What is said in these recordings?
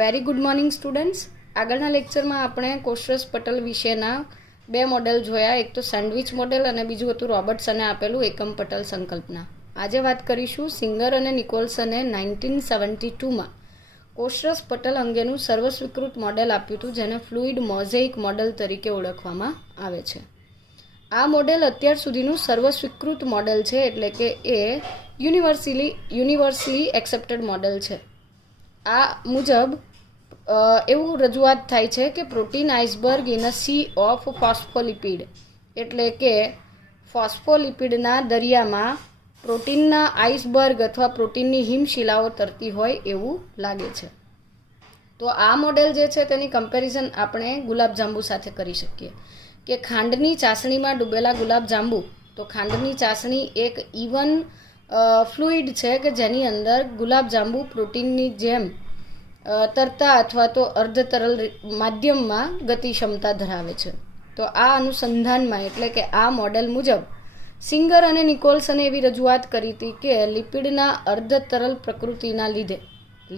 Very good morning students. આગળના લેક્ચરમાં આપણે કોશરસ પટલ વિશેના બે મોડેલ જોયા. એક તો સેન્ડવિચ મોડેલ અને બીજું હતું રોબર્ટ્સને આપેલું એકમ પટલ સંકલ્પના. આજે વાત કરીશું સિંગર અને નિકોલ્સને 1972માં કોશરસ પટલ અંગેનું સર્વસ્વીકૃત મોડેલ આપ્યું હતું, જેને ફ્લુઇડ મોઝેઇક મોડેલ તરીકે ઓળખવામાં આવે છે. આ મોડેલ અત્યાર સુધીનું સર્વસ્વીકૃત મોડેલ છે, એટલે કે એ યુનિવર્સલી એક્સેપ્ટેડ મોડેલ છે. આ મુજબ એવું રજૂઆત થાય છે કે protein iceberg in a sea of phospholipid, એટલે કે ફોસ્ફોલિપિડના દરિયામાં પ્રોટીનના આઇસબર્ગ અથવા પ્રોટીનની હિમશિલાઓ તરતી હોય એવું લાગે છે. તો આ મોડેલ જે છે તેની કમ્પેરિઝન આપણે ગુલાબજાંબુ સાથે કરી શકીએ કે ખાંડની ચાસણીમાં ડૂબેલા ગુલાબજાંબુ. તો ખાંડની ચાસણી એક ઇવન ફ્લુઇડ છે કે જેની અંદર ગુલાબજાંબુ પ્રોટીનની જેમ તરતા અથવા તો અર્ધતરલ માધ્યમમાં ગતિ ક્ષમતા ધરાવે છે. તો આ અનુસંધાનમાં એટલે કે આ મોડેલ મુજબ સિંગર અને નિકોલ્સને એવી રજૂઆત કરી હતી કે લિપિડના અર્ધતરલ પ્રકૃતિના લીધે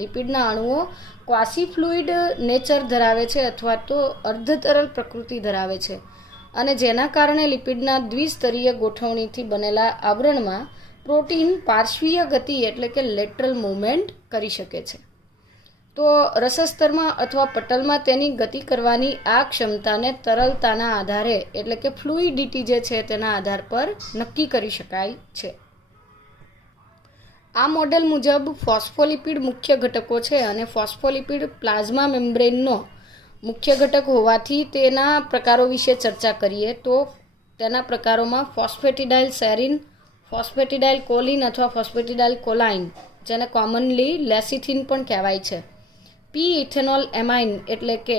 લિપિડના અણુઓ ક્વાસી ફ્લુઇડ નેચર ધરાવે છે અથવા તો અર્ધતરલ પ્રકૃતિ ધરાવે છે, અને જેના કારણે લિપિડના દ્વિસ્તરીય ગોઠવણીથી બનેલા આવરણમાં પ્રોટીન પાર્શ્વીય ગતિ એટલે કે લેટરલ મૂવમેન્ટ કરી શકે છે. તો રસસ્તરમાં અથવા પટલમાં તેની ગતિ કરવાની આ ક્ષમતાને તરલતાના આધારે એટલે કે ફ્લુઇડિટી જે છે તેના આધાર પર નક્કી કરી શકાય છે. આ મોડેલ મુજબ ફોસ્ફોલિપિડ મુખ્ય ઘટકો છે અને ફોસ્ફોલિપિડ પ્લાઝમા મેમ્બ્રેનનો મુખ્ય ઘટક હોવાથી તેના પ્રકારો વિશે ચર્ચા કરીએ તો તેના પ્રકારોમાં ફોસ્ફેટિડાઇલ સેરિન, ફોસ્ફેટિડાઇલ કોલિન અથવા ફોસ્ફેટિડાઇલ કોલાઇન, જેને કોમનલી લેસિથિન પણ કહેવાય છે, પી ઇથેનોલ એમાઇન એટલે કે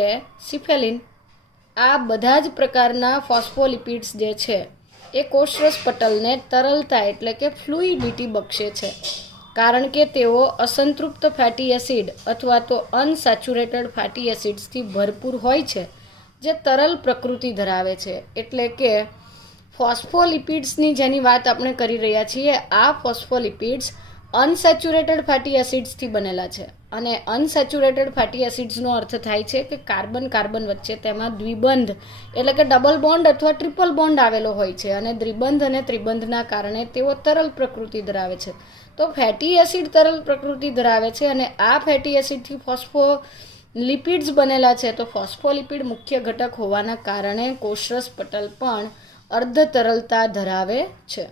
સિફેલિન. આ બધા જ પ્રકારના ફોસ્ફોલિપિડ્સ જે છે એ કોશરસ પટલને તરલતા એટલે કે ફ્લુઇડિટી બક્ષે છે, કારણ કે તેઓ અસંતૃપ્ત ફેટી એસિડ અથવા તો અનસેચ્યુરેટેડ ફેટી એસિડ્સથી ભરપૂર હોય છે, જે તરલ પ્રકૃતિ ધરાવે છે. એટલે કે ફોસ્ફોલિપિડ્સની જેની વાત આપણે કરી રહ્યા છીએ, આ ફોસ્ફોલિપિડ્સ અનસેચ્યુરેટેડ ફેટી એસિડ્સથી બનેલા છે, અને અનસેચ્યુરેટેડ ફેટી એસિડ્સનો અર્થ થાય છે કે કાર્બન કાર્બન વચ્ચે તેમાં દ્વિબંધ એટલે કે ડબલ બોન્ડ અથવા ટ્રિપલ બોન્ડ આવેલો હોય છે, અને દ્વિબંધ અને ત્રિબંધના કારણે તેઓ તરલ પ્રકૃતિ ધરાવે છે. તો ફેટી એસિડ તરલ પ્રકૃતિ ધરાવે છે અને આ ફેટી એસિડથી ફોસ્ફોલિપિડ્સ બનેલા છે. તો ફોસ્ફોલિપિડ મુખ્ય ઘટક હોવાના કારણે કોશરસ પટલ પણ અર્ધ તરલતા ધરાવે છે.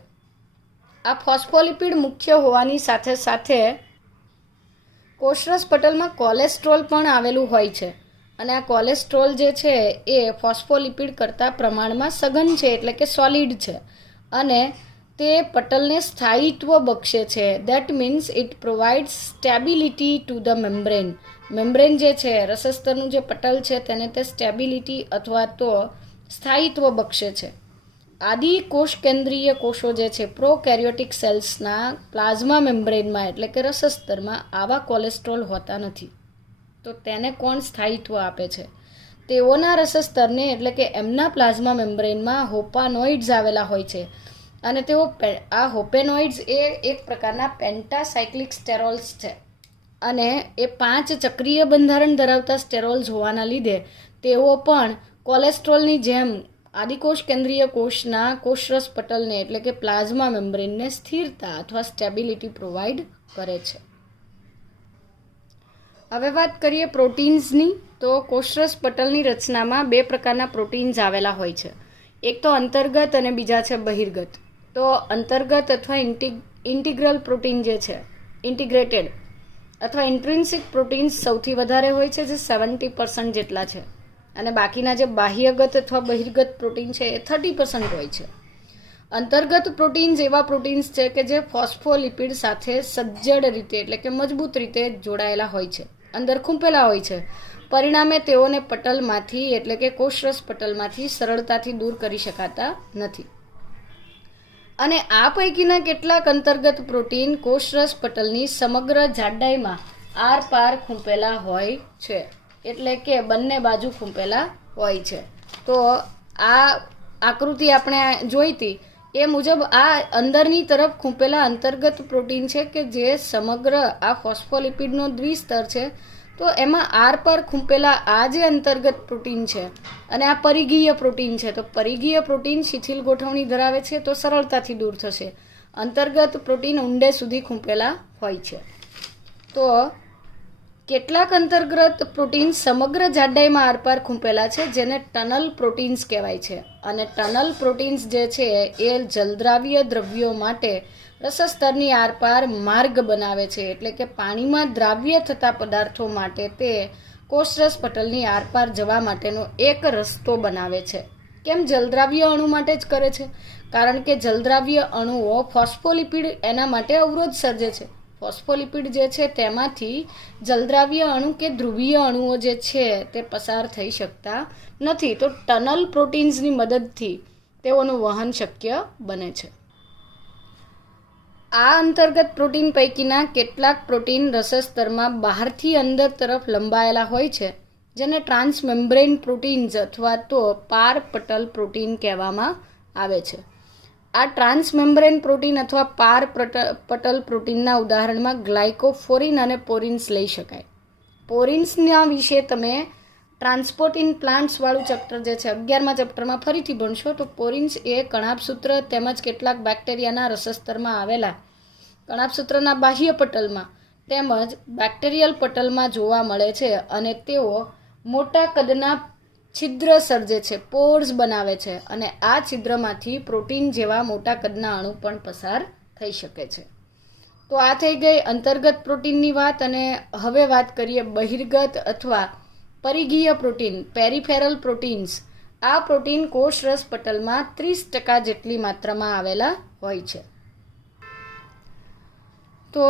આ ફોસ્ફોલિપિડ મુખ્ય હોવાની સાથે સાથે કોશરસ પટલમાં કોલેસ્ટ્રોલ પણ આવેલું હોય છે, અને આ કોલેસ્ટ્રોલ જે છે એ ફોસ્ફોલિપિડ કરતાં પ્રમાણમાં સઘન છે એટલે કે સોલિડ છે, અને તે પટલને સ્થાયિત્વ બક્ષે છે. That means it provides stability to the membrane. Membrane જે છે રસસ્તરનું જે પટલ છે તેને તે સ્ટેબિલિટી અથવા તો સ્થાયિત્વ બક્ષે છે. આદિ કોષ કેન્દ્રીય કોષો જે છે પ્રોકેરિયોટિક સેલ્સના પ્લાઝમા મેમ્બ્રેનમાં એટલે કે રસસ્તરમાં આવા કોલેસ્ટ્રોલ હોતા નથી. તો તેને કોણ સ્થાયિત્વ આપે છે? તેઓના રસસ્તરને એટલે કે એમના પ્લાઝમા મેમ્બ્રેનમાં હોપાનોઇડ્સ આવેલા હોય છે, અને તેઓ આ હોપેનોઇડ્સ એ એક પ્રકારના પેન્ટાસાયક્લિક સ્ટેરોલ્સ છે, અને એ 5 ચક્રીય બંધારણ ધરાવતા સ્ટેરોલ્સ હોવાના લીધે તેઓ પણ કોલેસ્ટ્રોલની જેમ આદિકોષ કેન્દ્રીય કોષના કોશરસ પટલને એટલે કે પ્લાઝમા મેમ્બ્રેનને સ્થિરતા અથવા સ્ટેબિલિટી પ્રોવાઈડ કરે છે. હવે વાત કરીએ પ્રોટીન્સની. તો કોશરસ પટલની રચનામાં બે પ્રકારના પ્રોટીન્સ આવેલા હોય છે. એક તો અંતર્ગત અને બીજા છે બહિર્ગત. તો અંતર્ગત અથવા ઇન્ટિગ્રલ પ્રોટીન જે છે ઇન્ટિગ્રેટેડ અથવા ઇન્ટ્રિન્સિક પ્રોટીન્સ સૌથી વધારે હોય છે, જે 70% જેટલા છે, અને બાકીના જે બાહ્યગત અથવા બહિર્ગત પ્રોટીન છે એ 30% હોય છે. અંતર્ગત પ્રોટીન્સ એવા પ્રોટીન્સ છે કે જે ફોસ્ફોલિપિડ સાથે સજ્જડ રીતે એટલે કે મજબૂત રીતે જોડાયેલા હોય છે, અંદર ખૂંપેલા હોય છે. પરિણામે તેઓને પટલમાંથી એટલે કે કોશરસ પટલમાંથી સરળતાથી દૂર કરી શકાતા નથી. અને આ પૈકીના કેટલાક અંતર્ગત પ્રોટીન કોશરસ પટલની સમગ્ર જાડાઈમાં આરપાર ખૂંપેલા હોય છે, એટલે કે બંને બાજુ ખૂંપેલા હોય છે. તો આ આકૃતિ આપણે જોઈ હતી એ મુજબ આ અંદરની તરફ ખૂંપેલા અંતર્ગત પ્રોટીન છે કે જે સમગ્ર આ ફોસ્ફોલિપિડનો દ્વિસ્તર છે તો એમાં આર પર ખૂંપેલા આ જે અંતર્ગત પ્રોટીન છે અને આ પરિઘીય પ્રોટીન છે, તો પરિઘીય પ્રોટીન શિથિલ ગોઠવણી ધરાવે છે તો સરળતાથી દૂર થશે. અંતર્ગત પ્રોટીન ઊંડે સુધી ખૂંપેલા હોય છે. તો કેટલાક અંતર્ગત પ્રોટીન સમગ્ર જાડાઈમાં આરપાર ખૂંપેલા છે, જેને ટનલ પ્રોટીન્સ કહેવાય છે. અને ટનલ પ્રોટીન્સ જે છે એ જલદ્રાવ્ય દ્રવ્યો માટે રસસ્તરની આરપાર માર્ગ બનાવે છે, એટલે કે પાણીમાં દ્રાવ્ય થતા પદાર્થો માટે તે કોષરસ પટલની આરપાર જવા માટેનો એક રસ્તો બનાવે છે. કેમ જલદ્રાવ્ય અણુ માટે જ કરે છે? કારણ કે જલદ્રાવ્ય અણુઓ ફોસ્ફોલિપિડ એના માટે અવરોધ સર્જે છે. ફોસ્ફોલિપિડ જે છે તેમાંથી જલદ્રાવ્ય અણુ કે ધ્રુવીય અણુઓ જે છે તે પસાર થઈ શકતા નથી. તો ટનલ પ્રોટીન્સની મદદથી તેઓનું વહન શક્ય બને છે. આ અંતર્ગત પ્રોટીન પૈકીના કેટલાક પ્રોટીન રસસ્તરમાં બહારથી અંદર તરફ લંબાયેલા હોય છે, જેને ટ્રાન્સમેમ્બ્રેન પ્રોટીન્સ અથવા તો પાર પટલ પ્રોટીન કહેવામાં આવે છે. આ ટ્રાન્સમેમ્બ્રેન પ્રોટીન અથવા પાર પટલ પ્રોટીનના ઉદાહરણમાં ગ્લાયકોફોરિન અને પોરિન્સ લઈ શકાય. પોરિન્સના વિશે તમે ટ્રાન્સપોર્ટ ઇન પ્લાન્ટ્સવાળું ચેપ્ટર જે છે 11મા ચેપ્ટરમાં ફરીથી ભણશો. તો પોરિન્સ એ કણાભસૂત્ર તેમજ કેટલાક બેક્ટેરિયાના રસસ્તરમાં આવેલા કણાભસૂત્રના બાહ્ય પટલમાં તેમજ બેક્ટેરિયલ પટલમાં જોવા મળે છે અને તેઓ મોટા કદના છિદ્ર સર્જે છે, પોર્સ બનાવે છે અને આ છિદ્રમાંથી પ્રોટીન જેવા મોટા કદના અણુ પણ પસાર થઈ શકે છે. તો આ થઈ ગઈ અંતર્ગત પ્રોટીનની વાત. અને હવે વાત કરીએ બહિર્ગત અથવા પરિઘીય પ્રોટીન, પેરિફેરલ પ્રોટીન્સ. આ પ્રોટીન કોષરસ પટલમાં 30% જેટલી માત્રામાં આવેલા હોય છે. તો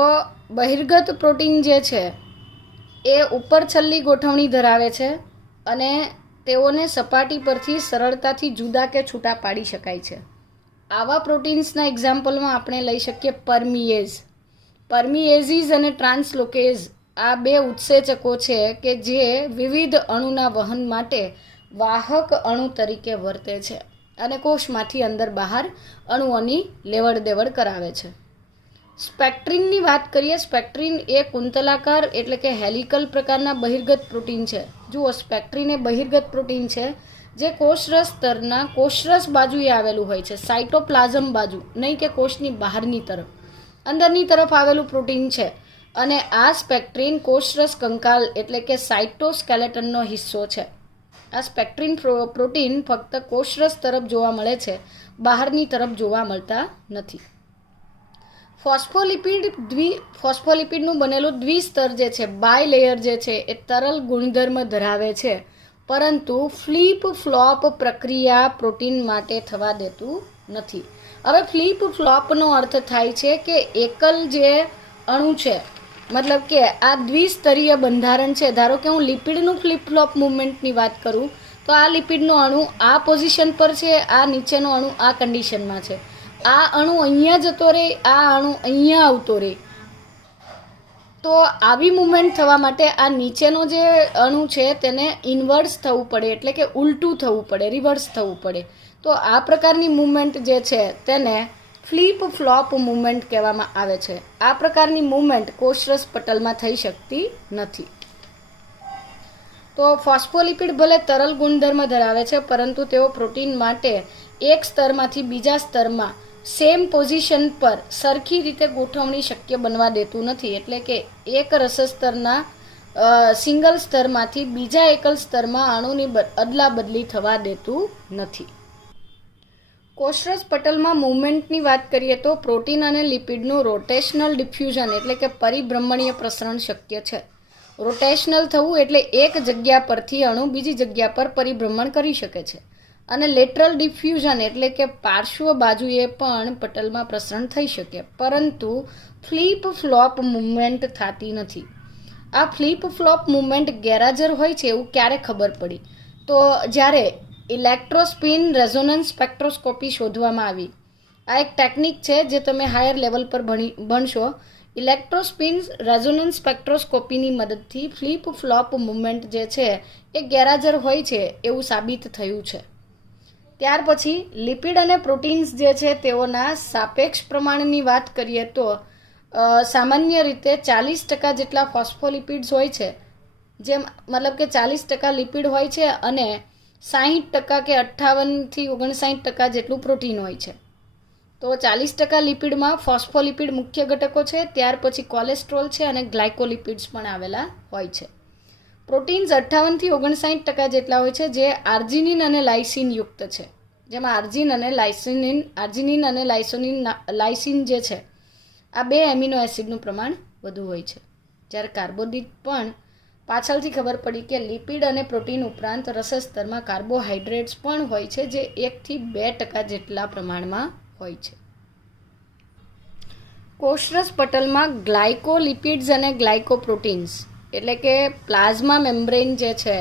બહિર્ગત પ્રોટીન જે છે એ ઉપર છલ્લી ગોઠવણી ધરાવે છે અને તેઓને સપાટી પરથી સરળતાથી જુદા કે છૂટા પાડી શકાય છે. આવા પ્રોટીન્સના એક્ઝામ્પલમાં આપણે લઈ શકીએ પરમિએઝ. પરમિએઝીસ અને ટ્રાન્સલોકેઝ આ બે ઉત્સેચકો છે કે જે વિવિધ અણુના વહન માટે વાહક અણુ તરીકે વર્તે છે અને કોષમાંથી અંદર બહાર અણુઓની લેવડ દેવડ કરાવે છે. સ્પેક્ટ્રિનની વાત કરીએ. સ્પેક્ટ્રિન એ કુંતલાકાર એટલે કે હેલિકલ પ્રકારના બહિર્ગત પ્રોટીન છે. જુઓ, સ્પેક્ટ્રિન એ બહિર્ગત પ્રોટીન છે જે કોષરસ સ્તરના કોષરસ બાજુએ આવેલું હોય છે, સાઇટોપ્લાઝમ બાજુ, નહીં કે કોષની બહારની તરફ, અંદરની તરફ આવેલું પ્રોટીન છે. અને આ સ્પેક્ટ્રિન કોષરસ કંકાલ એટલે કે સાઇટોસ્કેલેટનનો હિસ્સો છે. આ સ્પેક્ટ્રિન પ્રોટીન ફક્ત કોષરસ તરફ જોવા મળે છે, બહારની તરફ જોવા મળતા નથી. ફોસ્ફોલિપિડનું બનેલું દ્વિસ્તર જે છે, બાયલેયર જે છે, એ તરલ ગુણધર્મ ધરાવે છે, પરંતુ ફ્લિપ ફ્લોપ પ્રક્રિયા પ્રોટીન માટે થવા દેતું નથી. હવે ફ્લિપ ફ્લોપનો અર્થ થાય છે કે એકલ જે અણુ છે, મતલબ કે આ દ્વિસ્તરીય બંધારણ છે. ધારો કે હું લિપિડનું ફ્લિપ ફ્લોપ મુવમેન્ટની વાત કરું તો આ લિપિડનો અણુ આ પોઝિશન પર છે, આ નીચેનો અણુ આ કન્ડિશનમાં છે, આ અણુ અહીંયા જતો રહે, આ અણુ અહીંયા આવતો રહે. તો આવી મુવમેન્ટ થવા માટે આ નીચેનો જે અણુ છે તેને ઇન્વર્સ થવું પડે, એટલે કે ઉલટું થવું પડે, રિવર્સ થવું પડે. તો આ પ્રકારની મુવમેન્ટ જે છે તેને ફ્લિપ ફ્લોપ મુવમેન્ટ કહેવામાં આવે છે. આ પ્રકારની મુવમેન્ટ કોષરસ પટલમાં થઈ શકતી નથી. તો ફોસ્ફોલિપિડ ભલે તરલ ગુણધર્મ ધરાવે છે, પરંતુ તેઓ પ્રોટીન માટે એક સ્તરમાંથી બીજા સ્તરમાં સેમ પોઝિશન પર સરખી રીતે ગોઠવણી શક્ય બનવા દેતું નથી. એટલે કે એક રસસ્તરના સિંગલ સ્તરમાંથી બીજા એકલ સ્તરમાં અણુની અદલા બદલી થવા દેતું નથી. કોષરસ પટલમાં મૂવમેન્ટની વાત કરીએ તો પ્રોટીન અને લિપિડનું રોટેશનલ ડિફ્યુઝન એટલે કે પરિભ્રમણીય પ્રસરણ શક્ય છે. રોટેશનલ થવું એટલે એક જગ્યા પરથી અણુ બીજી જગ્યા પર પરિભ્રમણ કરી શકે છે. અને લેટરલ ડિફ્યુઝન એટલે કે પાર્શ્વ બાજુએ પણ પટલમાં પ્રસરણ થઈ શકે, પરંતુ ફ્લિપ ફ્લોપ મુવમેન્ટ થતી નથી. આ ફ્લિપ ફ્લોપ મુવમેન્ટ ગેરહાજર હોય છે એવું ક્યારે ખબર પડી? તો જ્યારે ઇલેક્ટ્રોસ્પિન રેઝોનન્સ સ્પેક્ટ્રોસ્કોપી શોધવામાં આવી. આ એક ટેકનિક છે જે તમે હાયર લેવલ પર ભણશો. ઇલેક્ટ્રોસ્પિન રેઝોનન્સ સ્પેક્ટ્રોસ્કોપીની મદદથી ફ્લિપ ફ્લોપ મુવમેન્ટ જે છે એ ગેરહાજર હોય છે એવું સાબિત થયું છે. ત્યાર પછી લિપિડ અને પ્રોટીન્સ જે છે તેઓના સાપેક્ષ પ્રમાણની વાત કરીએ તો સામાન્ય રીતે 40% જેટલા ફોસ્ફોલિપિડ્સ હોય છે જેમ મતલબ કે 40% લિપિડ હોય છે અને 60% કે 58થી 59% જેટલું પ્રોટીન હોય છે. તો 40% લિપિડમાં ફોસ્ફોલિપિડ મુખ્ય ઘટકો છે, ત્યાર પછી કોલેસ્ટ્રોલ છે અને ગ્લાયકોલિપિડ્સ પણ આવેલા હોય છે. પ્રોટીન્સ 58થી 59% જેટલા હોય છે, જે આર્જિનિન અને લાઇસિન યુક્ત છે. જેમાં આર્જિનિન અને લાઇસિન જે છે, આ 2 એમિનો એસિડનું પ્રમાણ વધુ હોય છે. જ્યારે કાર્બોદિત પણ પાછળથી ખબર પડી કે લિપિડ અને પ્રોટીન ઉપરાંત રસસ્તરમાં કાર્બોહાઈડ્રેટ્સ પણ હોય છે, જે 1થી 2% જેટલા પ્રમાણમાં હોય છે. કોષરસ પટલમાં ગ્લાયકોલિપિડ્સ અને ગ્લાયકોપ્રોટીન્સ એટલે કે પ્લાઝમા મેમ્બ્રેન જે છે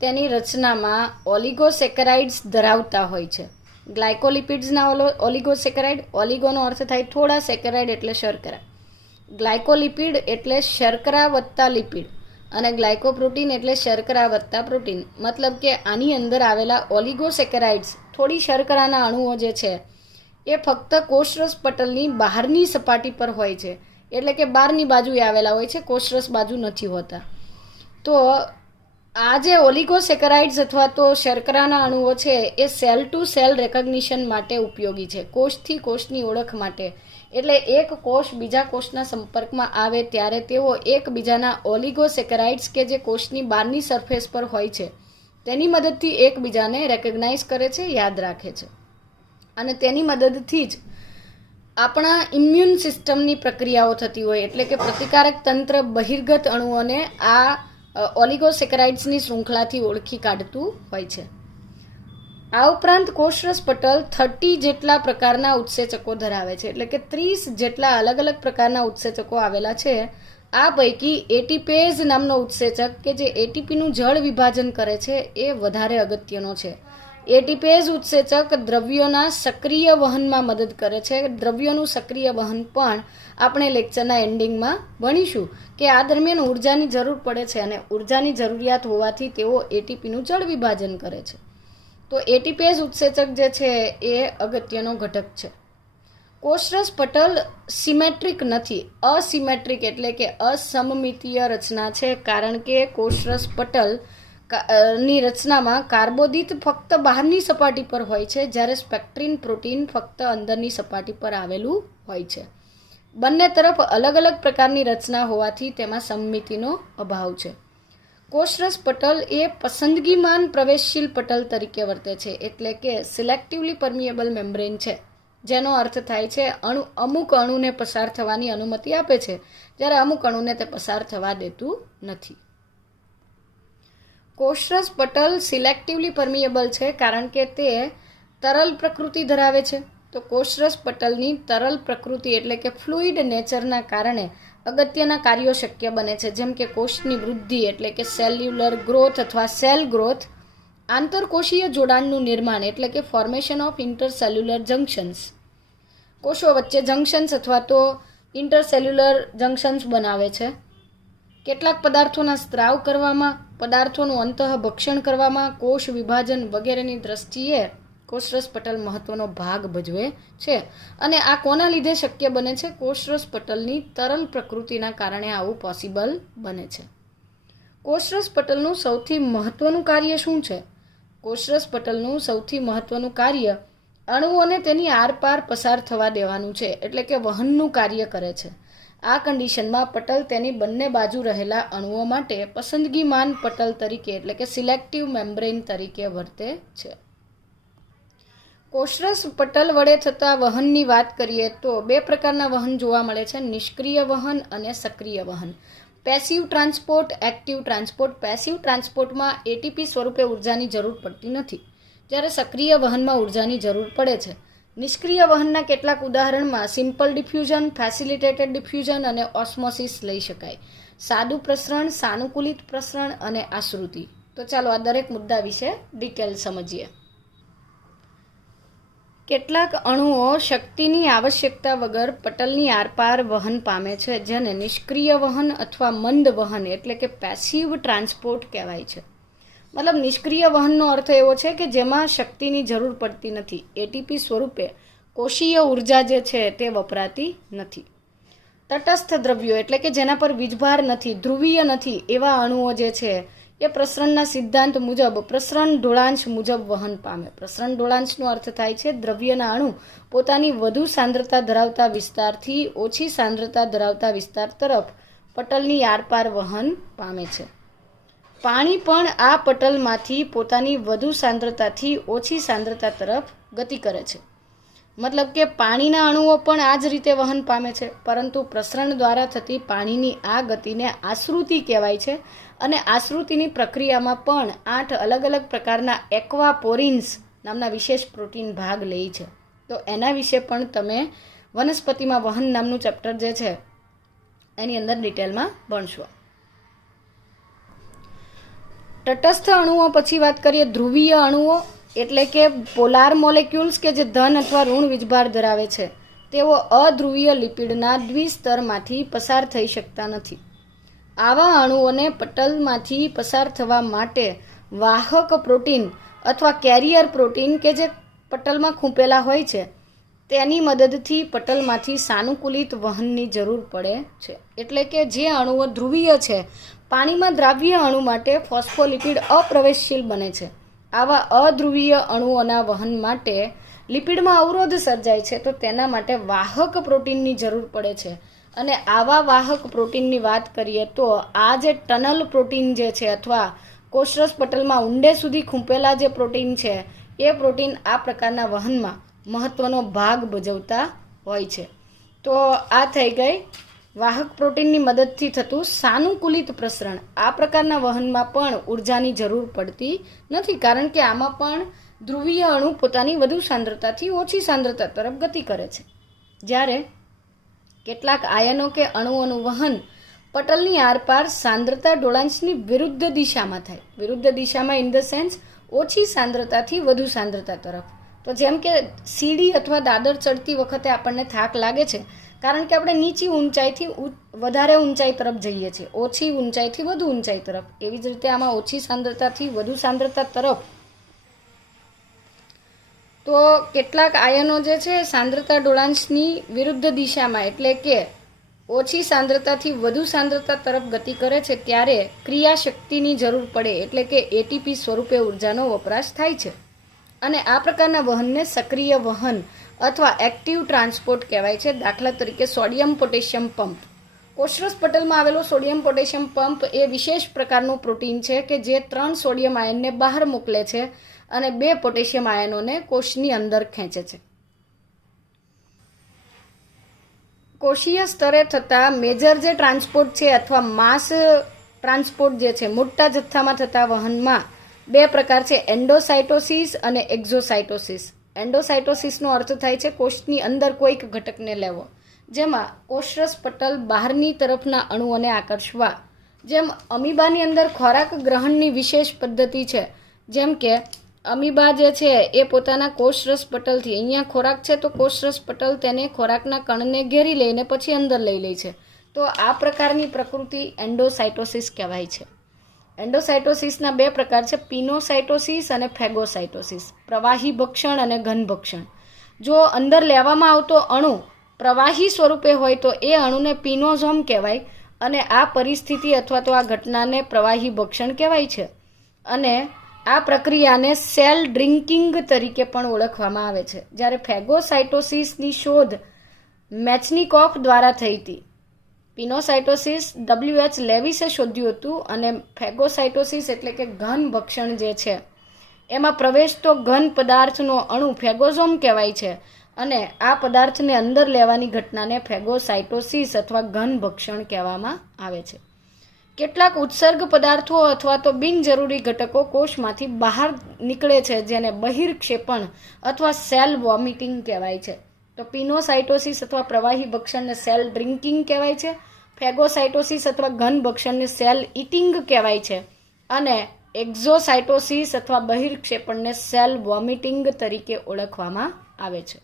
તેની રચનામાં ઓલિગોસેકેરાઇડ્સ ધરાવતા હોય છે. ગ્લાયકોલિપિડ્સના ઓલિગોસેકેરાઇડ, ઓલિગોનો અર્થ થાય થોડા, સેકેરાઇડ એટલે શર્કરા. ગ્લાયકોલિપિડ એટલે શર્કરા વત્તા લિપિડ અને ગ્લાયકોપ્રોટીન એટલે શર્કરા વત્તા પ્રોટીન. મતલબ કે આની અંદર આવેલા ઓલિગોસેકેરાઇડ્સ થોડી શર્કરાના અણુઓ જે છે એ ફક્ત કોષરસ પટલની બહારની સપાટી પર હોય છે, એટલે કે બહારની બાજુએ આવેલા હોય છે, કોષરસ બાજુ નથી હોતા. તો આ જે ઓલિગોસેકેરાઇડ્સ અથવા તો શર્કરાના અણુઓ છે એ સેલ ટુ સેલ રેકગ્નિશન માટે ઉપયોગી છે, કોષથી કોષની ઓળખ માટે. એટલે એક કોષ બીજા કોષના સંપર્કમાં આવે ત્યારે તેઓ એકબીજાના ઓલિગોસેકેરાઇડ્સ કે જે કોષની બહારની સરફેસ પર હોય છે તેની મદદથી એકબીજાને રેકગ્નાઇઝ કરે છે, યાદ રાખે છે. અને તેની મદદથી જ આપણા ઇમ્યુન સિસ્ટમની પ્રક્રિયાઓ થતી હોય, એટલે કે પ્રતિકારક તંત્ર બહિર્ગત અણુઓને આ ઓલિગોસેકેરાઇડ્સની શૃંખલાથી ઓળખી કાઢતું હોય છે. આ ઉપરાંત કોષરસ પટલ 30 જેટલા પ્રકારના ઉત્સેચકો ધરાવે છે, એટલે કે 30 જેટલા અલગ અલગ પ્રકારના ઉત્સેચકો આવેલા છે. આ પૈકી એટીપેઝ નામનો ઉત્સેચક કે જે એટીપીનું જળ વિભાજન કરે છે એ વધારે અગત્યનો છે. એટીપેઝ ઉત્સેચક દ્રવ્યોના સક્રિય વહનમાં મદદ કરે છે. દ્રવ્યોનું સક્રિય વહન પણ આપણે લેક્ચરના એન્ડિંગમાં ભણીશું કે આ દરમિયાન ઉર્જાની જરૂર પડે છે અને ઉર્જાની જરૂરિયાત હોવાથી તેઓ એટીપીનું જળ વિભાજન કરે છે. તો એટીપેઝ ઉત્સેચક જે છે એ અગત્યનો ઘટક છે. કોષરસ પટલ સિમેટ્રિક નથી, અસિમેટ્રિક એટલે કે અસમમિતીય રચના છે, કારણ કે કોષરસ પટલ ની રચનામાં કાર્બોદિત ફક્ત બહારની સપાટી પર હોય છે, જ્યારે સ્પેક્ટ્રિન પ્રોટીન ફક્ત અંદરની સપાટી પર આવેલું હોય છે. બંને તરફ અલગ અલગ પ્રકારની રચના હોવાથી તેમાં સમમિતિનો અભાવ છે. કોષરસ પટલ એ પસંદગીમાન પ્રવેશશીલ પટલ તરીકે વર્તે છે, એટલે કે સિલેક્ટિવલી પરમિએબલ મેમ્બ્રેન છે, જેનો અર્થ થાય છે અમુક અણુને પસાર થવાની અનુમતિ આપે છે, જ્યારે અમુક અણુને તે પસાર થવા દેતું નથી. કોષરસ પટલ સિલેક્ટિવલી પરમિએબલ છે કારણ કે તે તરલ પ્રકૃતિ ધરાવે છે. તો કોષરસ પટલની તરલ પ્રકૃતિ એટલે કે ફ્લુઇડ નેચરના કારણે અગત્યના કાર્યો શક્ય બને છે, જેમ કે કોષની વૃદ્ધિ એટલે કે સેલ્યુલર ગ્રોથ અથવા સેલ ગ્રોથ, આંતરકોષીય જોડાણનું નિર્માણ એટલે કે ફોર્મેશન ઓફ ઇન્ટરસેલ્યુલર જંક્શન્સ, કોષો વચ્ચે જંક્શન્સ અથવા તો ઇન્ટરસેલ્યુલર જંક્શન્સ બનાવે છે. કેટલાક પદાર્થોના સ્ત્રાવ કરવામાં, પદાર્થોનું અંતઃભક્ષણ કરવામાં, કોષ વિભાજન વગેરેની દ્રષ્ટિએ કોષરસ પટલ મહત્વનો ભાગ ભજવે છે. અને આ કોના લીધે શક્ય બને છે? કોષરસ પટલની તરલ પ્રકૃતિના કારણે આવું પોસિબલ બને છે. કોષરસ પટલનું સૌથી મહત્વનું કાર્ય શું છે? કોષરસ પટલનું સૌથી મહત્વનું કાર્ય અણુઓને તેની આરપાર પસાર થવા દેવાનું છે, એટલે કે વહનનું કાર્ય કરે છે. આ કન્ડિશનમાં પટલ તેની બંને બાજુ રહેલા અણુઓ માટે પસંદગીમાન પટલ તરીકે એટલે કે સિલેક્ટિવ મેમ્બ્રેન તરીકે વર્તે છે. કોષરસ પટલ વડે થતા વહનની વાત કરીએ તો 2 પ્રકારના વહન જોવા મળે છે, નિષ્ક્રિય વહન અને સક્રિય વહન. Passive transport, active transport. Passive ટ્રાન્સપોર્ટમાં એટીપી સ્વરૂપે ઉર્જાની જરૂર પડતી નથી, જ્યારે સક્રિય વહનમાં ઉર્જાની જરૂર પડે છે. નિષ્ક્રિય વહનના કેટલાક ઉદાહરણમાં સિમ્પલ ડિફ્યુઝન, ફેસિલિટેટેડ ડિફ્યુઝન અને ઓસ્મોસિસ લઈ શકાય. સાદું પ્રસરણ, સાનુકૂલિત પ્રસરણ અને આશ્રુતિ. તો ચાલો આ દરેક મુદ્દા વિશે ડિટેલ સમજીએ. કેટલાક અણુઓ શક્તિની આવશ્યકતા વગર પટલની આરપાર વહન પામે છે, જેને નિષ્ક્રિય વહન અથવા મંદ વહન એટલે કે પેસિવ ટ્રાન્સપોર્ટ કહેવાય છે. મતલબ નિષ્ક્રિય વહનનો અર્થ એવો છે કે જેમાં શક્તિની જરૂર પડતી નથી, એટીપી સ્વરૂપે કોષીય ઉર્જા જે છે તે વપરાતી નથી. તટસ્થ દ્રવ્યો એટલે કે જેના પર વીજભાર નથી, ધ્રુવીય નથી એવા અણુઓ જે છે એ પ્રસરણના સિદ્ધાંત મુજબ પ્રસરણ ઢોળાંશ મુજબ વહન પામે. પ્રસરણ ઢોળાંશનો અર્થ થાય છે દ્રવ્યના અણુ પોતાની વધુ સાંદ્રતા ધરાવતા વિસ્તારથી ઓછી સાંદ્રતા ધરાવતા વિસ્તાર તરફ પટલની આરપાર વહન પામે છે. પાણી પણ આ પટલમાંથી પોતાની વધુ સાંદ્રતાથી ઓછી સાંદ્રતા તરફ ગતિ કરે છે. મતલબ કે પાણીના અણુઓ પણ આ જ રીતે વહન પામે છે, પરંતુ પ્રસરણ દ્વારા થતી પાણીની આ ગતિને આશ્રુતિ કહેવાય છે. અને આશ્રુતિની પ્રક્રિયામાં પણ 8 અલગ અલગ પ્રકારના એક્વાપોરિન્સ નામના વિશેષ પ્રોટીન ભાગ લે છે. તો એના વિશે પણ તમે વનસ્પતિમાં વહન નામનું ચેપ્ટર જે છે એની અંદર ડિટેલમાં ભણશો. તટસ્થ અણુઓ પછી વાત કરીએ ધ્રુવીય અણુઓ એટલે કે પોલાર મોલેક્યુલ્સ કે જે ધન અથવા ઋણ વીજભાર ધરાવે છે. તેઓ અધ્રુવીય લિપિડના દ્વિસ્તરમાંથી પસાર થઈ શકતા નથી. આવા અણુઓને પટલમાંથી પસાર થવા માટે વાહક પ્રોટીન અથવા કેરિયર પ્રોટીન કે જે પટલમાં ખૂંપેલા હોય છે તેની મદદથી પટલમાંથી સાનુકૂલિત વહનની જરૂર પડે છે. એટલે કે જે અણુઓ ધ્રુવીય છે, પાણીમાં દ્રાવ્ય અણુ માટે ફોસ્ફોલિપિડ અપ્રવેશશીલ બને છે. આવા અધ્રુવીય અણુઓના વહન માટે લિપિડમાં અવરોધ સર્જાય છે, તો તેના માટે વાહક પ્રોટીનની જરૂર પડે છે. અને આવા વાહક પ્રોટીનની વાત કરીએ તો આ જે ટનલ પ્રોટીન જે છે અથવા કોષરસ પટલમાં ઊંડે સુધી ખૂંપેલા જે પ્રોટીન છે એ પ્રોટીન આ પ્રકારના વહનમાં મહત્વનો ભાગ ભજવતા હોય છે. તો આ થઈ ગઈ વાહક પ્રોટીનની મદદથી થતું સાનુકૂલિત પ્રસરણ. આ પ્રકારના વહનમાં પણ ઉર્જાની જરૂર પડતી નથી, કારણ કે આમાં પણ ધ્રુવીય અણુ પોતાની વધુ સાંદ્રતાથી ઓછી સાંદ્રતા તરફ ગતિ કરે છે. જ્યારે કેટલાક આયનો કે અણુઓનું વહન પટલની આરપાર સાંદ્રતા ઢોળાંશની વિરુદ્ધ દિશામાં થાય. વિરુદ્ધ દિશામાં ઇન ધ સેન્સ ઓછી સાંદ્રતાથી વધુ સાંદ્રતા તરફ. તો જેમ કે સીડી અથવા દાદર ચડતી વખતે આપણને થાક લાગે છે, કારણ કે આપણે નીચી ઊંચાઈથી વધારે ઊંચાઈ તરફ જઈએ છીએ, ઓછી ઊંચાઈથી વધુ ઊંચાઈ તરફ. એવી જ રીતે આમાં ઓછી સાંદ્રતાથી વધુ સાંદ્રતા તરફ. તો કેટલાક આયનો જે છે સાંદ્રતા ઢોળાંશની વિરુદ્ધ દિશામાં એટલે કે ઓછી સાંદ્રતાથી વધુ સાંદ્રતા તરફ ગતિ કરે છે, ત્યારે ક્રિયાશક્તિની જરૂર પડે એટલે કે એટીપી સ્વરૂપે ઉર્જાનો વપરાશ થાય છે. અને આ પ્રકારના વહનને સક્રિય વહન અથવા એક્ટિવ ટ્રાન્સપોર્ટ કહેવાય છે. દાખલા તરીકે સોડિયમ પોટેશિયમ પંપ. કોષરસ પટલમાં આવેલો સોડિયમ પોટેશિયમ પંપ એ વિશેષ પ્રકારનું પ્રોટીન છે કે જે 3 સોડિયમ આયનને બહાર મોકલે છે અને 2 પોટેશિયમ આયનોને કોષની અંદર ખેંચે છે. કોષીય સ્તરે થતા મેજર જે ટ્રાન્સપોર્ટ છે અથવા માસ ટ્રાન્સપોર્ટ જે છે મોટા જથ્થામાં થતા વહનમાં 2 પ્રકાર છે, એન્ડોસાઇટોસિસ અને એક્ઝોસાઇટોસિસ. એન્ડોસાઇટોસિસનો અર્થ થાય છે કોષની અંદર કોઈક ઘટકને લેવો, જેમાં કોષરસ પટલ બહારની તરફના અણુઓને આકર્ષવા. જેમ અમીબાની અંદર ખોરાક ગ્રહણની વિશેષ પદ્ધતિ છે, જેમ કે અમીબા જે છે એ પોતાના કોષરસ પટલથી અહીંયા ખોરાક છે તો કોષરસ પટલ તેને ખોરાકના કણને ઘેરી લઈને પછી અંદર લઈ લે છે. તો આ પ્રકારની પ્રકૃતિ એન્ડોસાઇટોસિસ કહેવાય છે. એન્ડોસાઇટોસિસના 2 પ્રકાર છે, પિનોસાઇટોસિસ અને ફેગોસાઇટોસિસ. પ્રવાહી ભક્ષણ અને ઘન ભક્ષણ. જો અંદર લેવામાં આવતો અણુ પ્રવાહી સ્વરૂપે હોય તો એ અણુને પિનોઝોમ કહેવાય અને આ પરિસ્થિતિ અથવા તો આ ઘટનાને પ્રવાહી ભક્ષણ કહેવાય છે. અને આ પ્રક્રિયાને સેલ ડ્રિંકિંગ તરીકે પણ ઓળખવામાં આવે છે. જ્યારે ફેગોસાઇટોસિસની શોધ મેચનિકોફ દ્વારા થઈ હતી. પિનોસાઇટોસિસ W.H. લેવિસે શોધ્યું હતું અને ફેગોસાઇટોસિસ એટલે કે ઘન ભક્ષણ જે છે એમાં પ્રવેશતો ઘન પદાર્થનો અણુ ફેગોઝોમ કહેવાય છે અને આ પદાર્થને અંદર લેવાની ઘટનાને ફેગોસાઇટોસિસ અથવા ઘન ભક્ષણ કહેવામાં આવે છે. કેટલાક ઉત્સર્ગ પદાર્થો અથવા તો બિનજરૂરી ઘટકો કોષમાંથી બહાર નીકળે છે, જેને બહિર્ક્ષેપણ અથવા સેલ વોમિટિંગ કહેવાય છે. તો પિનોસાઇટોસિસ અથવા પ્રવાહી ભક્ષણને સેલ ડ્રિંકિંગ કહેવાય છે, ફેગોસાઇટોસિસ અથવા ઘન ભક્ષણને સેલ ઇટિંગ કહેવાય છે અને એક્ઝોસાઇટોસિસ અથવા બહિર્ક્ષેપણને સેલ વોમિટિંગ તરીકે ઓળખવામાં આવે છે.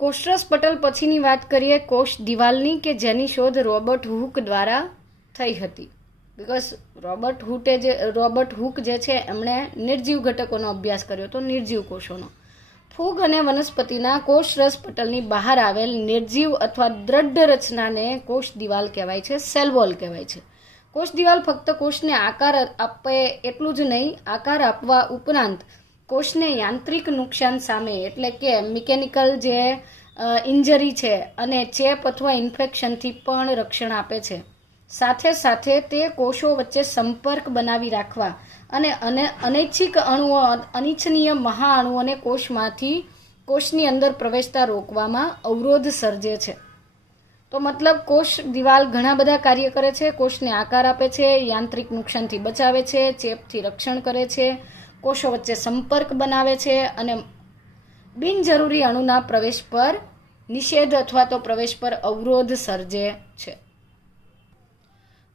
કોષરસ પટલ પછીની વાત કરીએ કોષ દિવાલની, કે જેની શોધ રોબર્ટ હુક દ્વારા થઈ હતી. બિકોઝ રોબર્ટ હુક જે છે એમણે નિર્જીવ ઘટકોનો અભ્યાસ કર્યો હતો, નિર્જીવ કોષોનો. ફૂગ અને વનસ્પતિના કોષરસ પટલની બહાર આવેલ નિર્જીવ અથવા દ્રઢ રચનાને કોષ દિવાલ કહેવાય છે, સેલ વોલ કહેવાય છે. કોષ દિવાલ ફક્ત કોષને આકાર આપે એટલું જ નહીં, આકાર આપવા ઉપરાંત કોષને યાંત્રિક નુકસાન સામે એટલે કે મિકેનિકલ જે ઇન્જરી છે અને ચેપ અથવા ઇન્ફેક્શનથી પણ રક્ષણ આપે છે. સાથે સાથે તે કોષો વચ્ચે સંપર્ક બનાવી રાખવા અને અનૈચ્છિક અણુઓ, અનિચ્છનીય મહાઅણુઓને કોષની અંદર પ્રવેશતા રોકવામાં અવરોધ સર્જે છે. તો મતલબ કોષ દિવાલ ઘણા બધા કાર્ય કરે છે. કોષને આકાર આપે છે, યાંત્રિક નુકસાનથી બચાવે છે, ચેપથી રક્ષણ કરે છે, કોષો વચ્ચે સંપર્ક બનાવે છે અને બિનજરૂરી અણુના પ્રવેશ પર નિષેધ અથવા તો પ્રવેશ પર અવરોધ સર્જે છે.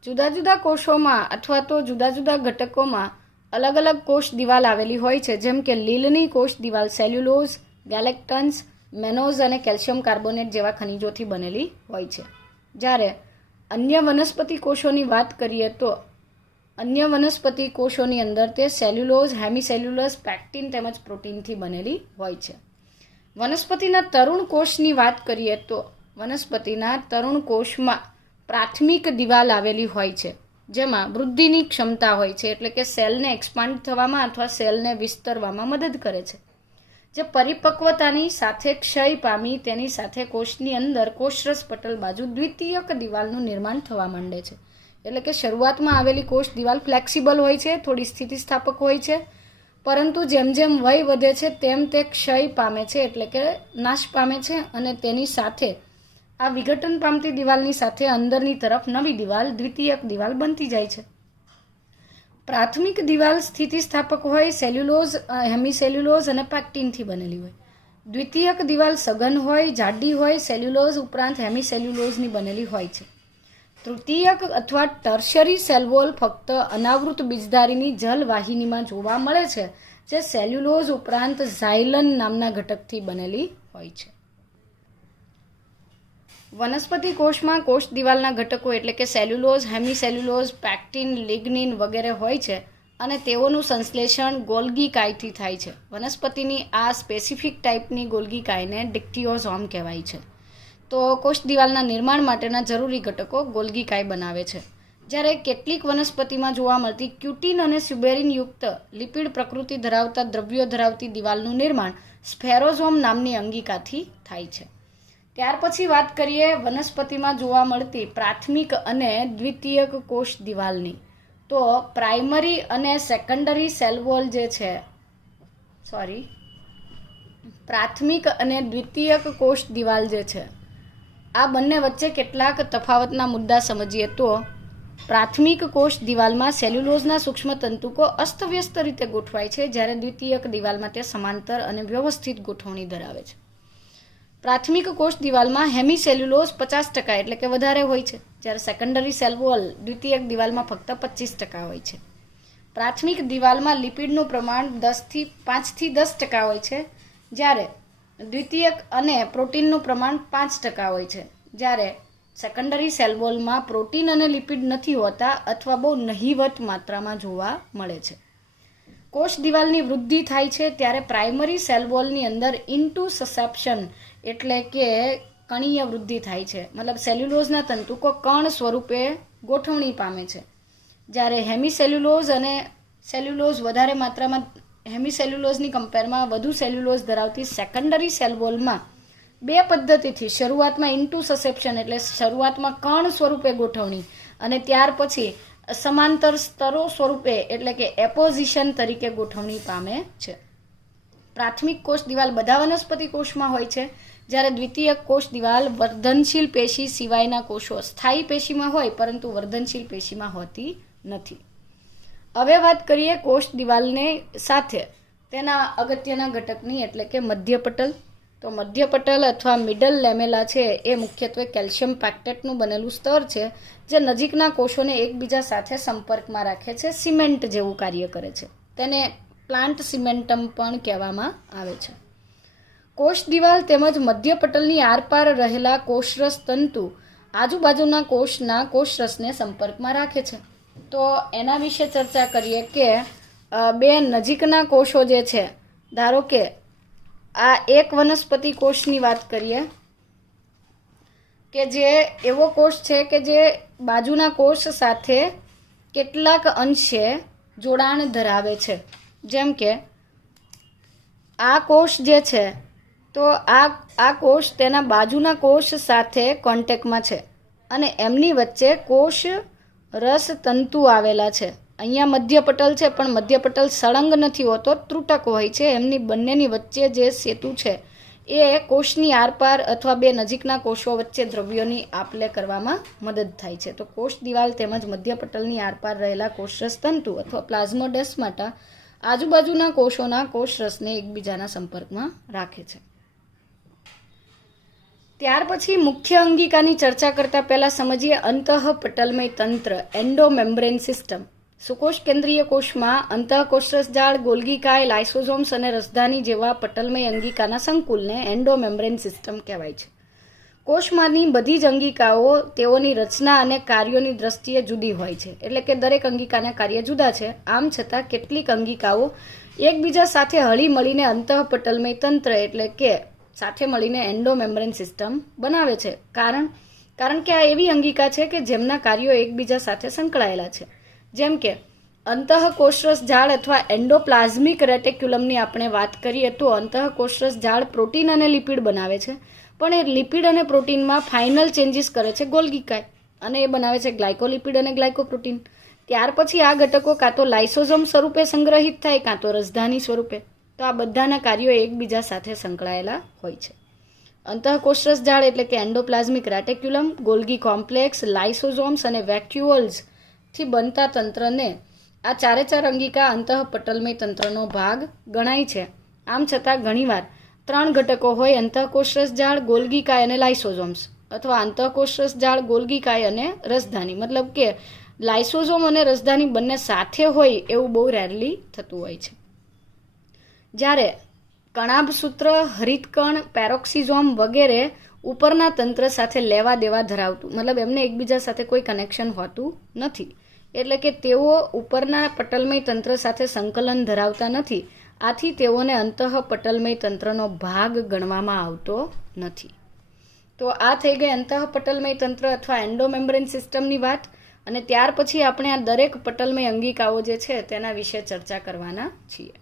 જુદા જુદા કોષોમાં અથવા તો જુદા જુદા ઘટકોમાં અલગ અલગ કોષ દિવાલ આવેલી હોય છે, જેમ કે લીલની કોષ દિવાલ સેલ્યુલોઝ, ગેલેક્ટન્સ, મેનોઝ અને કેલ્શિયમ કાર્બોનેટ જેવા ખનિજોથી બનેલી હોય છે. જ્યારે અન્ય વનસ્પતિ કોષોની વાત કરીએ તો અન્ય વનસ્પતિ કોષોની અંદર તે સેલ્યુલોઝ, હેમિસેલ્યુલસ, પેક્ટિન તેમજ પ્રોટીનથી બનેલી હોય છે. વનસ્પતિના તરુણ કોષની વાત કરીએ તો વનસ્પતિના તરુણ કોષમાં પ્રાથમિક દિવાલ આવેલી હોય છે, જેમાં વૃદ્ધિની ક્ષમતા હોય છે, એટલે કે સેલને એક્સપાન્ડ થવામાં અથવા સેલને વિસ્તરવામાં મદદ કરે છે. જે પરિપક્વતાની સાથે ક્ષય પામી તેની સાથે કોષની અંદર કોષરસ પટલ બાજુ દ્વિતીયક દિવાલનું નિર્માણ થવા માંડે છે. એટલે કે શરૂઆતમાં આવેલી કોષ દિવાલ ફ્લેક્સિબલ હોય છે, થોડી સ્થિતિસ્થાપક હોય છે, પરંતુ જેમ જેમ વય વધે છે તેમ તે ક્ષય પામે છે, એટલે કે નાશ પામે છે અને તેની સાથે આ વિઘટન પામતી દિવાલની સાથે અંદરની તરફ નવી દિવાલ, દ્વિતીયક દિવાલ બનતી જાય છે. પ્રાથમિક દિવાલ સ્થિતિસ્થાપક હોય, સેલ્યુલોઝ, હેમિસેલ્યુલોઝ અને પેક્ટિનથી બનેલી હોય. દ્વિતીયક દિવાલ સઘન હોય, જાડી હોય, સેલ્યુલોઝ ઉપરાંત હેમિસેલ્યુલોઝની બનેલી હોય છે. તૃતીયક અથવા ટર્શરી સેલ વોલ ફક્ત અનાવૃત બીજધારીની જલવાહિનીમાં જોવા મળે છે, જે સેલ્યુલોઝ ઉપરાંત ઝાયલન નામના ઘટકથી બનેલી હોય છે. વનસ્પતિ કોષમાં કોષ દિવાલના ઘટકો એટલે કે સેલ્યુલોઝ, હેમિસેલ્યુલોઝ, પેક્ટિન, લિગ્નિન વગેરે હોય છે અને તેઓનું સંશ્લેષણ ગોલ્ગી કાયથી થાય છે. વનસ્પતિની આ સ્પેસિફિક ટાઈપની ગોલ્ગી કાયને ડિક્ટિયોઝોમ કહેવાય છે. તો કોષ દિવાલના નિર્માણ માટેના જરૂરી ઘટકો ગોલ્ગી કાય બનાવે છે. જ્યારે કેટલીક વનસ્પતિમાં જોવા મળતી ક્યુટીન અને સ્યુબેરિન યુક્ત લિપિડ પ્રકૃતિ ધરાવતા દ્રવ્યો ધરાવતી દિવાલનું નિર્માણ સ્ફેરોઝોમ નામની અંગિકાથી થાય છે. ત્યાર પછી વાત કરીએ વનસ્પતિમાં જોવા મળતી પ્રાથમિક અને દ્વિતીયક કોષ દિવાલની. તો પ્રાઇમરી અને સેકન્ડરી સેલ વોલ જે છે પ્રાથમિક અને દ્વિતીયક કોષ દિવાલ જે છે આ બંને વચ્ચે કેટલાક તફાવતના મુદ્દા સમજીએ તો પ્રાથમિક કોષ દિવાલમાં સેલ્યુલોઝના સૂક્ષ્મ તંતુકો અસ્તવ્યસ્ત રીતે ગોઠવાય છે, જ્યારે દ્વિતીયક દિવાલમાં તે સમાંતર અને વ્યવસ્થિત ગોઠવણી ધરાવે છે. પ્રાથમિક કોષ દિવાલમાં હેમિસેલ્યુલોઝ 50% એટલે કે વધારે હોય છે, જ્યારે સેકન્ડરી સેલ વોલ દ્વિતીયક દિવાલમાં ફક્ત 25% હોય છે. પ્રાથમિક દિવાલમાં લિપિડનું પ્રમાણ 5થી 10% હોય છે, જ્યારે દ્વિતીયક અને પ્રોટીનનું પ્રમાણ 5% હોય છે. જ્યારે સેકન્ડરી સેલ વોલમાં પ્રોટીન અને લિપિડ નથી હોતા અથવા બહુ નહિવત માત્રામાં જોવા મળે છે. કોષ દિવાલની વૃદ્ધિ થાય છે ત્યારે પ્રાઇમરી સેલ વોલની અંદર ઇન્ટુસસેપ્શન એટલે કે કણીય વૃદ્ધિ થાય છે, મતલબ સેલ્યુલોઝના તંતુકો કણ સ્વરૂપે ગોઠવણી પામે છે. જ્યારે હેમિસેલ્યુલોઝ અને સેલ્યુલોઝ વધારે માત્રામાં હેમિસેલ્યુલોઝની કમ્પેરમાં વધુ સેલ્યુલોઝ ધરાવતી સેકન્ડરી સેલ વોલમાં બે પદ્ધતિથી શરૂઆતમાં ઇન્ટુસસેપ્શન એટલે શરૂઆતમાં કણ સ્વરૂપે ગોઠવણી અને ત્યાર પછી સમાંતર સ્તરો સ્વરૂપે એટલે કે એપોઝિશન તરીકે ગોઠવણી પામે છે. પ્રાથમિક કોષ દિવાલ બધા વનસ્પતિ કોષમાં હોય છે, જ્યારે દ્વિતીયક કોષ દિવાલ વર્ધનશીલ પેશી સિવાયના કોષો સ્થાયી પેશીમાં હોય પરંતુ વર્ધનશીલ પેશીમાં હોતી નથી. હવે વાત કરીએ કોષ દિવાલને સાથે તેના અગત્યના ઘટકની એટલે કે મધ્યપટલ. તો મધ્યપટલ અથવા મિડલ લેમેલા છે એ મુખ્યત્વે કેલ્શિયમ પેક્ટેટનું બનેલું સ્તર છે, જે નજીકના કોષોને એકબીજા સાથે સંપર્કમાં રાખે છે, સિમેન્ટ જેવું કાર્ય કરે છે. તેને પ્લાન્ટ સિમેન્ટમ પણ કહેવામાં આવે છે. કોષ દિવાલ તેમજ મધ્યપટલની આરપાર રહેલા કોષરસ તંતુ આજુબાજુના કોષના કોષરસને સંપર્કમાં રાખે છે. તો એના વિશે ચર્ચા કરીએ કે બે નજીકના કોષો જે છે, ધારો કે આ એક વનસ્પતિ કોષની વાત કરીએ કે જે એવો કોષ છે કે જે બાજુના કોષ સાથે કેટલાક અંશે જોડાણ ધરાવે છે. જેમ કે આ કોષ જે છે તો આ કોષ તેના બાજુના કોષ સાથે કોન્ટેક્ટમાં છે અને એમની વચ્ચે કોષ રસ તંતુ આવેલા છે. અહીંયા મધ્યપટલ છે પણ મધ્યપટલ સળંગ નથી હોતો, ત્રુટક હોય છે. એમની બંનેની વચ્ચે જે સેતુ છે એ કોષની આરપાર અથવા બે નજીકના કોષો વચ્ચે દ્રવ્યોની આપલે કરવામાં મદદ થાય છે. તો કોષ દિવાલ તેમજ મધ્યપટલની આરપાર રહેલા કોષરસ તંતુ અથવા પ્લાઝ્મોડેસ્માટા આજુબાજુના કોષોના કોષરસને એકબીજાના સંપર્કમાં રાખે છે. ત્યાર પછી મુખ્ય અંગિકાની ચર્ચા કરતા પહેલા સમજીએ અંતઃપટલમય તંત્ર, એન્ડોમેમ્બ્રેન સિસ્ટમ. સુકોષ કેન્દ્રીય કોષમાં અંતઃકોષરસ જાળ, ગોલ્ગીકાય, લાઇસોઝોમ્સ અને રસધાની જેવા પટલમય અંગિકાના સંકુલને એન્ડોમેમ્બ્રેન સિસ્ટમ કહેવાય છે. કોષમાંની બધી જ અંગિકાઓ તેઓની રચના અને કાર્યોની દ્રષ્ટિએ જુદી હોય છે, એટલે કે દરેક અંગિકાના કાર્ય જુદા છે. આમ છતાં કેટલીક અંગિકાઓ એકબીજા સાથે હળી મળીને અંતઃપટલમય તંત્ર એટલે કે સાથે મળીને એન્ડોમેમ્બ્રેન સિસ્ટમ બનાવે છે. કારણ કે આ એવી અંગિકા છે કે જેમના કાર્યો એકબીજા સાથે સંકળાયેલા છે. જેમ કે અંતઃકોષરસ જાળ અથવા એન્ડોપ્લાઝમિક રેટિક્યુલમની આપણે વાત કરીએ તો અંતઃકોષરસ જાળ પ્રોટીન અને લિપિડ બનાવે છે, પણ એ લિપિડ અને પ્રોટીનમાં ફાઇનલ ચેન્જીસ કરે છે ગોલ્ગીકાય અને એ બનાવે છે ગ્લાયકોલિપિડ અને ગ્લાયકોપ્રોટીન. ત્યાર પછી આ ઘટકો કાં તો લાઇસોઝોમ સ્વરૂપે સંગ્રહિત થાય કાં તો રસધાની સ્વરૂપે. તો આ બધાના કાર્યો એકબીજા સાથે સંકળાયેલા હોય છે. અંતઃકોષરસ જાળ એટલે કે એન્ડોપ્લાઝમિક રેટિક્યુલમ, ગોલ્ગી કોમ્પ્લેક્સ, લાઇસોઝોમ્સ અને વેક્યુઓલ્સથી બનતા તંત્રને આ ચારે ચાર અંગિકા અંતઃપટલમય તંત્રનો ભાગ ગણાય છે. આમ છતાં ઘણીવાર 3 ઘટકો હોય, અંતઃકોષરસ જાળ, ગોલ્ગીકાય અને લાઇસોઝોમ્સ, અથવા અંતઃકોષરસ જાળ, ગોલ્ગીકાય અને રસધાની. મતલબ કે લાઇસોઝોમ અને રસધાની બંને સાથે હોય એવું બહુ રેરલી થતું હોય છે. જ્યારે કણાભસૂત્ર, હરિતકણ, પેરોક્સિઝોમ વગેરે ઉપરના તંત્ર સાથે લેવા દેવા ધરાવતું, મતલબ એમને એકબીજા સાથે કોઈ કનેક્શન હોતું નથી, એટલે કે તેઓ ઉપરના પટલમય તંત્ર સાથે સંકલન ધરાવતા નથી. આથી તેઓને અંતઃપટલમય તંત્રનો ભાગ ગણવામાં આવતો નથી. તો આ થઈ ગઈ અંતઃપટલમય તંત્ર અથવા એન્ડોમેમ્બ્રેન સિસ્ટમની વાત. અને ત્યાર પછી આપણે આ દરેક પટલમય અંગિકાઓ જે છે તેના વિશે ચર્ચા કરવાના છીએ.